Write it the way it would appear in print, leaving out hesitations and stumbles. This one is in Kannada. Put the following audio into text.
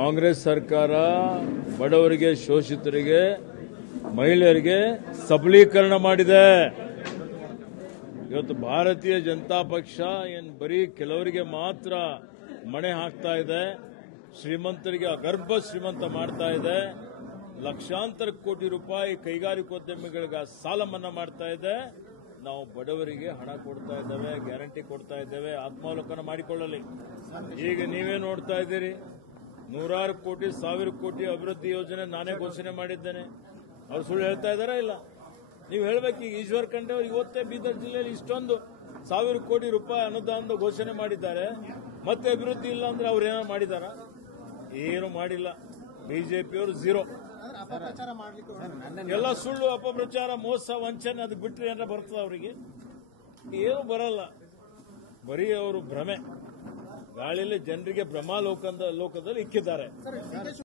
ಕಾಂಗ್ರೆಸ್ ಸರ್ಕಾರ ಬಡವರಿಗೆ, ಶೋಷಿತರಿಗೆ, ಮಹಿಳೆಯರಿಗೆ ಸಬಲೀಕರಣ ಮಾಡಿದೆ. ಇವತ್ತು ಭಾರತೀಯ ಜನತಾ ಪಕ್ಷ ಏನು ಬರೀ ಕೆಲವರಿಗೆ ಮಾತ್ರ ಮಣೆ ಹಾಕ್ತಾ ಇದೆ, ಶ್ರೀಮಂತರಿಗೆ ಅಗರ್ಭ ಶ್ರೀಮಂತ ಮಾಡ್ತಾ ಇದೆ, ಲಕ್ಷಾಂತರ ಕೋಟಿ ರೂಪಾಯಿ ಕೈಗಾರಿಕೋದ್ಯಮಿಗಳಿಗೆ ಸಾಲ ಮನ್ನಾ ಮಾಡ್ತಾ ಇದೆ. ನಾವು ಬಡವರಿಗೆ ಹಣ ಕೊಡ್ತಾ ಇದ್ದೇವೆ, ಗ್ಯಾರಂಟಿ ಕೊಡ್ತಾ ಇದ್ದೇವೆ, ಆತ್ಮಾವಲೋಕನ ಮಾಡಿಕೊಳ್ಳಲಿ. ಈಗ ನೀವೇ ನೋಡ್ತಾ ಇದ್ದೀರಿ, ನೂರಾರು ಕೋಟಿ, ಸಾವಿರ ಕೋಟಿ ಅಭಿವೃದ್ಧಿ ಯೋಜನೆ ನಾನೇ ಘೋಷಣೆ ಮಾಡಿದ್ದೇನೆ. ಅವ್ರು ಸುಳ್ಳು ಹೇಳ್ತಾ ಇದ್ದಾರಾ? ಇಲ್ಲ. ನೀವು ಹೇಳಬೇಕು. ಈಗ ಈಶ್ವರ್ ಖಂಡ್ರೆ ಅವರು ಇವತ್ತೇ ಬೀದರ್ ಜಿಲ್ಲೆಯಲ್ಲಿ ಇಷ್ಟೊಂದು ಸಾವಿರ ಕೋಟಿ ರೂಪಾಯಿ ಅನುದಾನದ ಘೋಷಣೆ ಮಾಡಿದ್ದಾರೆ. ಮತ್ತೆ ಅಭಿವೃದ್ಧಿ ಇಲ್ಲ ಅಂದ್ರೆ ಅವ್ರು ಏನೋ ಮಾಡಿದಾರ? ಏನು ಮಾಡಿಲ್ಲ. ಬಿಜೆಪಿಯವರು ಝೀರೋ. ಎಲ್ಲ ಸುಳ್ಳು, ಅಪಪ್ರಚಾರ, ಮೋಸ, ವಂಚನೆ, ಅದು ಬಿಟ್ಟರೆ ಏನಾರ ಬರ್ತದ ಅವರಿಗೆ? ಏನು ಬರಲ್ಲ. ಬರೀ ಅವರು ಭ್ರಮೆ, ಗಾಳಿಯಲ್ಲಿ ಜನರಿಗೆ ಭ್ರಮಾಲೋಕದಲ್ಲಿ ಇಕ್ಕಿದ್ದಾರೆ.